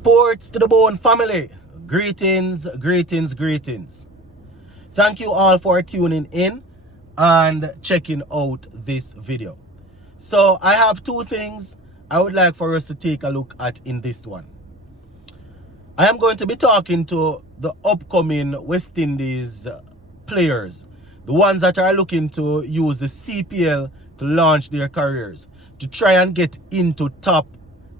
Sports to the Bone family, greetings, greetings, greetings. Thank you all for tuning in and checking out this video. So I have two things I would like for us to take a look at in this one. I am going to be talking to the upcoming West Indies players, the ones that are looking to use the CPL to launch their careers, to try and get into top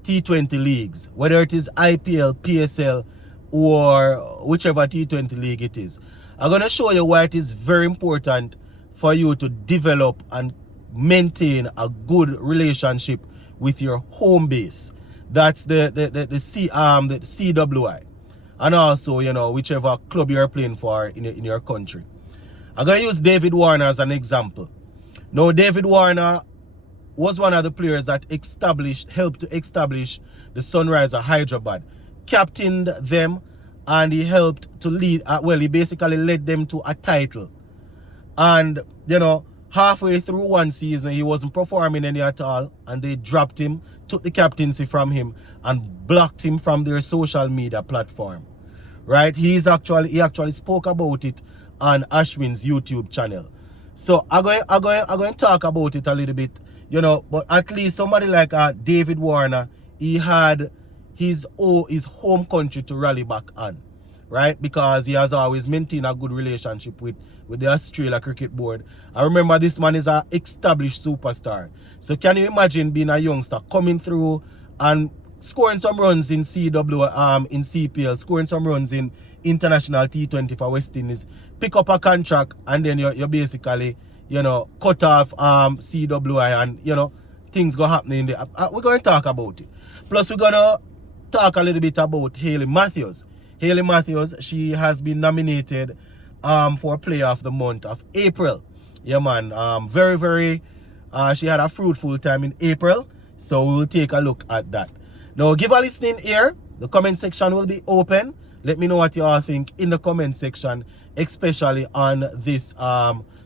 T20 leagues, whether it is IPL, PSL, or whichever T20 league it is. I'm going to show you why it is very important for you to develop and maintain a good relationship with your home base. That's the CWI. And also, whichever club you're playing for in your country. I'm going to use David Warner as an example. Now, David Warner was one of the players that helped to establish the Sunrisers Hyderabad, captained them, and he helped to lead, he basically led them to a title. And, halfway through one season, he wasn't performing any at all, and they dropped him, took the captaincy from him, and blocked him from their social media platform. Right? He actually spoke about it on Ashwin's YouTube channel. So I'm going to talk about it a little bit. But at least somebody like David Warner, he had his home country to rally back on, right? Because he has always maintained a good relationship with the Australia Cricket Board. I remember this man is an established superstar. So can you imagine being a youngster coming through and scoring some runs in in CPL, scoring some runs in international T20 for West Indies, pick up a contract, and then you're basically cut off CWI, and things go happening there. We're going to talk about it. Plus, we're going to talk a little bit about Hayley Matthews. Hayley Matthews, she has been nominated for Player of the Month of April. Yeah, man. She had a fruitful time in April. So we'll take a look at that. Now, give a listening ear. The comment section will be open. Let me know what you all think in the comment section, especially on this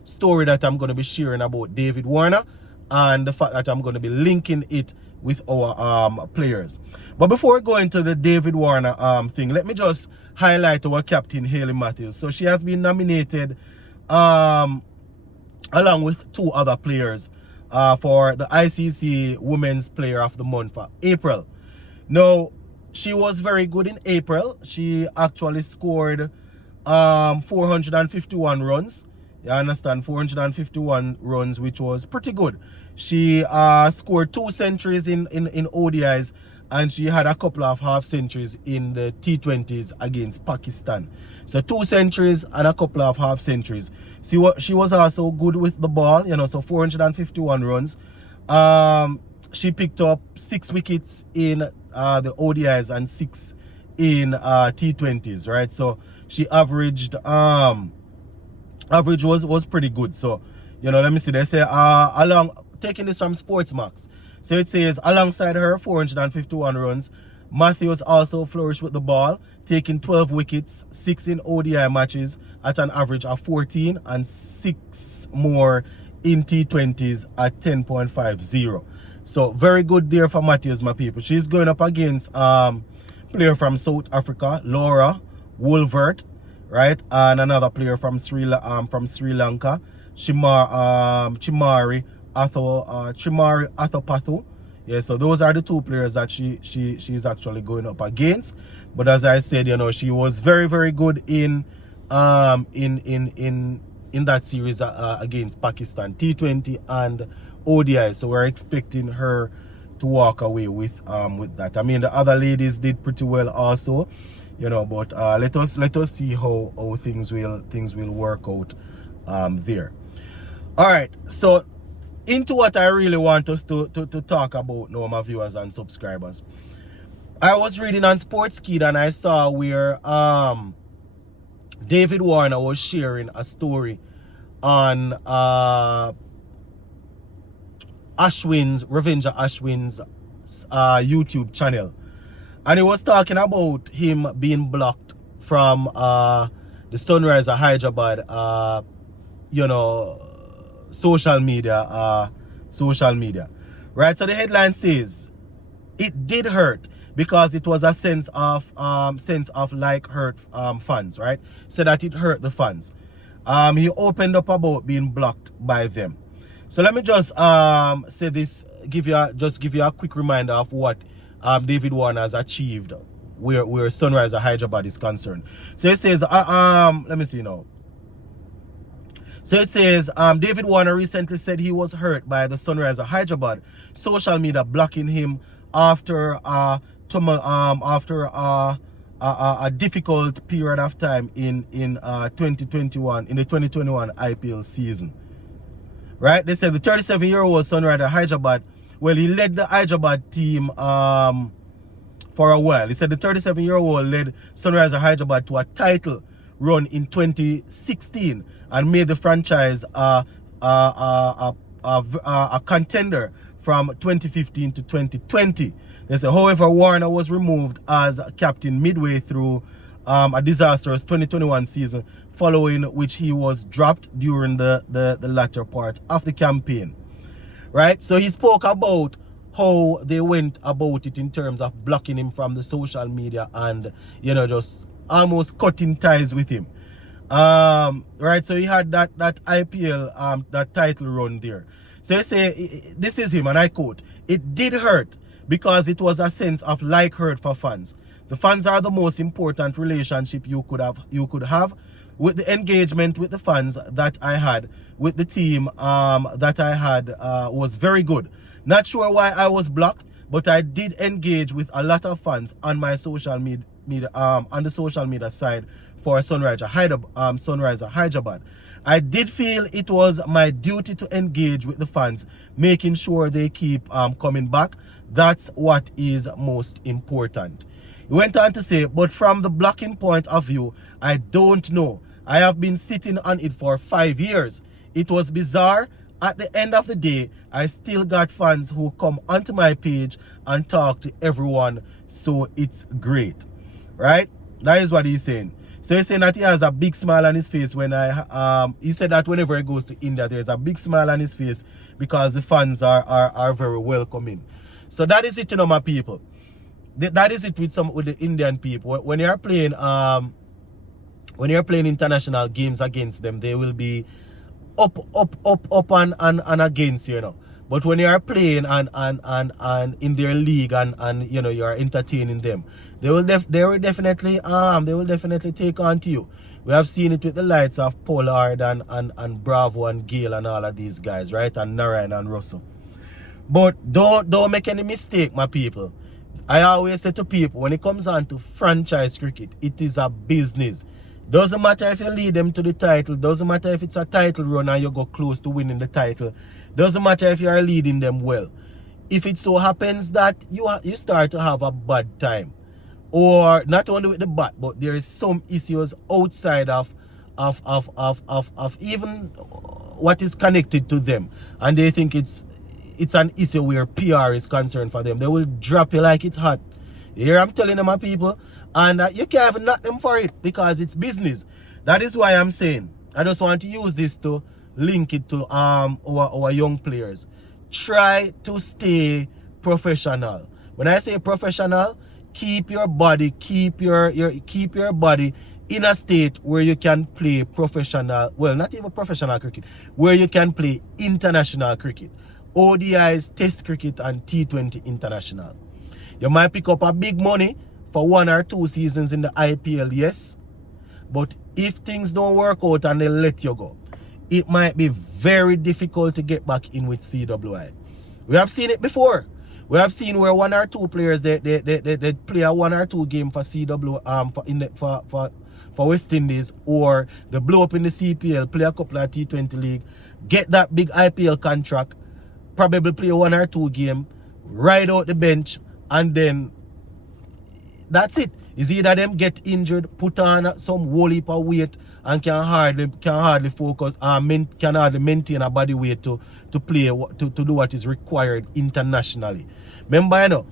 story that I'm going to be sharing about David Warner, and the fact that I'm going to be linking it with our players. But before we go into the David Warner thing, let me just highlight our captain, Hayley Matthews. So she has been nominated along with two other players for the ICC Women's Player of the Month for April. Now, she was very good in April. She actually scored 451 runs. You understand? 451 runs, which was pretty good. She scored 2 centuries in ODIs, and she had a couple of half centuries in the T20s against Pakistan. So 2 centuries and a couple of half centuries. See what she was also good with the ball, so 451 runs. She picked up 6 wickets in the ODIs and 6 in T20s, right? So she average was pretty good. So let me see, they say taking this from Sportsmax, so it says alongside her 451 runs, Matthews also flourished with the ball, taking 12 wickets, 6 in ODI matches at an average of 14, and 6 more in T20s at 10.50. So very good there for Matthews, my people. She's going up against player from South Africa, Laura Wolvert, right, and another player from Sri Lanka, Chimari Athopathu. Yeah, so those are the 2 players that she's actually going up against. But as I said, she was very, very good in that series against Pakistan, T20 and ODI. So we're expecting her to walk away with that. I mean, the other ladies did pretty well also. But let us see how things will work out there. All right, so into what I really want us to talk about now, my viewers and subscribers. I was reading on Sportskid, and I saw where David Warner was sharing a story on Ravinder Ashwin's YouTube channel. And he was talking about him being blocked from the Sunrisers Hyderabad, social media. Right? So the headline says, it did hurt. because it was a sense of like hurt fans, right? So that it hurt the fans. He opened up about being blocked by them. So let me just say this, give you a quick reminder of what David Warner has achieved where Sunrisers Hyderabad is concerned. So it says let me see now. So it says David Warner recently said he was hurt by the Sunrisers Hyderabad social media blocking him after a difficult period of time in 2021 in the 2021 IPL season. Right? They said the 37-year-old Sunrisers Hyderabad, well, he led the Hyderabad team for a while. He said the 37-year-old led Sunrisers Hyderabad to a title run in 2016 and made the franchise a contender from 2015 to 2020. They say, however, Warner was removed as captain midway through a disastrous 2021 season, following which he was dropped during the latter part of the campaign. Right? So he spoke about how they went about it in terms of blocking him from the social media and, just almost cutting ties with him. Right? So he had that IPL, that title run there. So they say, this is him, and I quote, "It did hurt because it was a sense of like hurt for fans. The fans are the most important relationship you could have. With the engagement with the fans that I had with the team that I had was very good. Not sure why I was blocked, but I did engage with a lot of fans on my social media on the social media side for Sunrisers Hyderabad. I did feel it was my duty to engage with the fans, making sure they keep coming back. That's what is most important." He went on to say, "But from the blocking point of view, I don't know. I have been sitting on it for 5 years. It was bizarre. At the end of the day, I still got fans who come onto my page and talk to everyone, so it's great." Right? That is what he's saying. So he's saying that he has a big smile on his face when he said that whenever he goes to India, there's a big smile on his face because the fans are very welcoming. So that is it, my people. That is it with the Indian people. When you're playing international games against them, they will be up and against, But when you are playing and in their league and you are entertaining them, they will definitely take on to you. We have seen it with the likes of Pollard and Bravo and Gale and all of these guys, right? And Narayan and Russell. But don't make any mistake, my people. I always say to people, when it comes on to franchise cricket, it is a business. Doesn't matter if you lead them to the title. Doesn't matter if it's a title run and you go close to winning the title. Doesn't matter if you are leading them well. If it so happens that you start to have a bad time, or not only with the bat, but there is some issues outside of even what is connected to them, and they think it's an issue where PR is concerned for them, they will drop you like it's hot. Here I'm telling them, my people, and you can't even knock them for it because it's business. That is why I'm saying, I just want to use this to link it to our young players. Try to stay professional. When I say professional, keep your body in a state where you can play professional, well, not even professional cricket, where you can play international cricket, ODIs, Test cricket, and T20 international. You might pick up a big money for 1 or 2 seasons in the IPL, yes, but if things don't work out and they let you go, it might be very difficult to get back in with CWI. We have seen it before. We have seen where 1 or 2 players they play a 1 or 2 game for CW for West Indies, or they blow up in the CPL, play a couple of T20 league, get that big IPL contract, probably play 1 or 2 game, ride out the bench, and then that's it. It's either them get injured, put on some whole heap of weight, and can hardly focus, can hardly maintain a body weight to play, to do what is required internationally. Remember,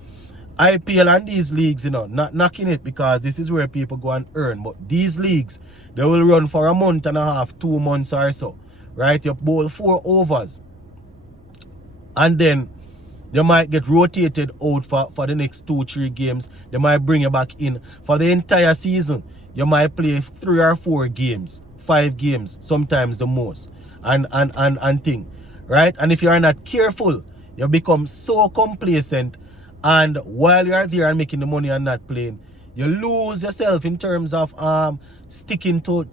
IPL and these leagues, not knocking it, because this is where people go and earn. But these leagues, they will run for a month and a half, 2 months or so, right? You bowl 4 overs, and then They might get rotated out for the next 2-3 games. They might bring you back in. For the entire season, you might play 3 or 4 games, 5 games, sometimes the most. And thing. Right? And if you are not careful, you become so complacent. And while you are there and making the money and not playing, you lose yourself in terms of sticking to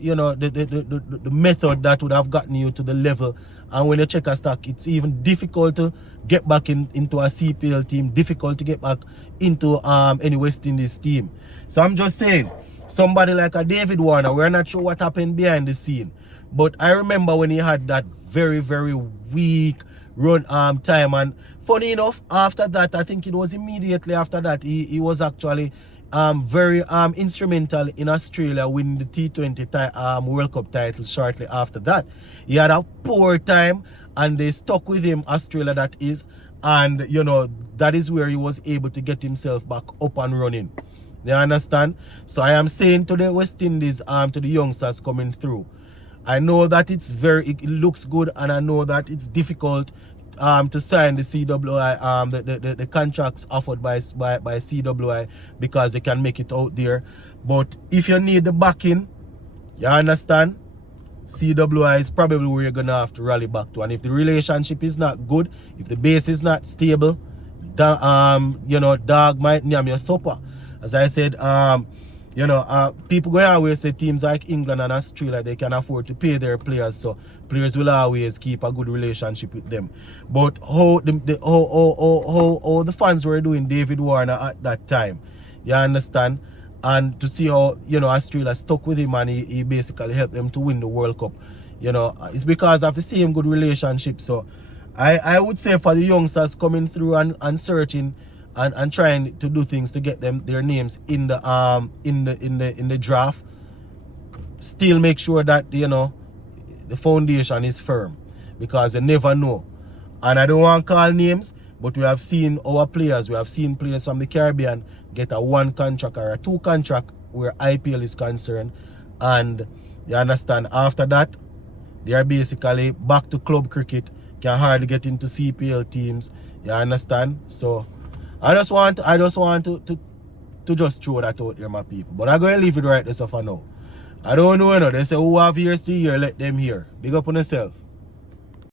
you know the method that would have gotten you to the level. And when you check a stock, it's even difficult to get back into a CPL team, difficult to get back into any West Indies team. So I'm just saying, somebody like a David Warner, we're not sure what happened behind the scene. But I remember when he had that very, very weak run time, and funny enough, after that, I think it was immediately after that, he was actually very instrumental in Australia winning the T20 World Cup title shortly after that. He had a poor time and they stuck with him, Australia that is, and you know, that is where he was able to get himself back up and running. You understand? So I am saying to the West Indies, to the youngsters coming through, I know that it looks good, and I know that it's difficult to sign the CWI, the contracts offered by CWI, because they can make it out there. But if you need the backing, you understand, CWI is probably where you're gonna have to rally back to. And if the relationship is not good, if the base is not stable, you know, dog might name your supper. As I said, you know, people go always say teams like England and Australia, they can afford to pay their players, so players will always keep a good relationship with them. But how the fans were doing David Warner at that time, you understand? And to see how, you know, Australia stuck with him and he basically helped them to win the World Cup, you know, it's because of the same good relationship. So I would say for the youngsters coming through and searching and trying to do things to get them their names in the draft, still make sure that, you know, the foundation is firm, because you never know. And I don't want to call names, but we have seen our players, we have seen players from the Caribbean get a 1 contract or a 2 contract where IPL is concerned, and you understand, after that they are basically back to club cricket, can hardly get into CPL teams, you understand? So I just want to just throw that out there, my people. But I'm going to leave it right there so for now. I don't know, you know, they say who have ears to hear, let them hear. Big up on yourself.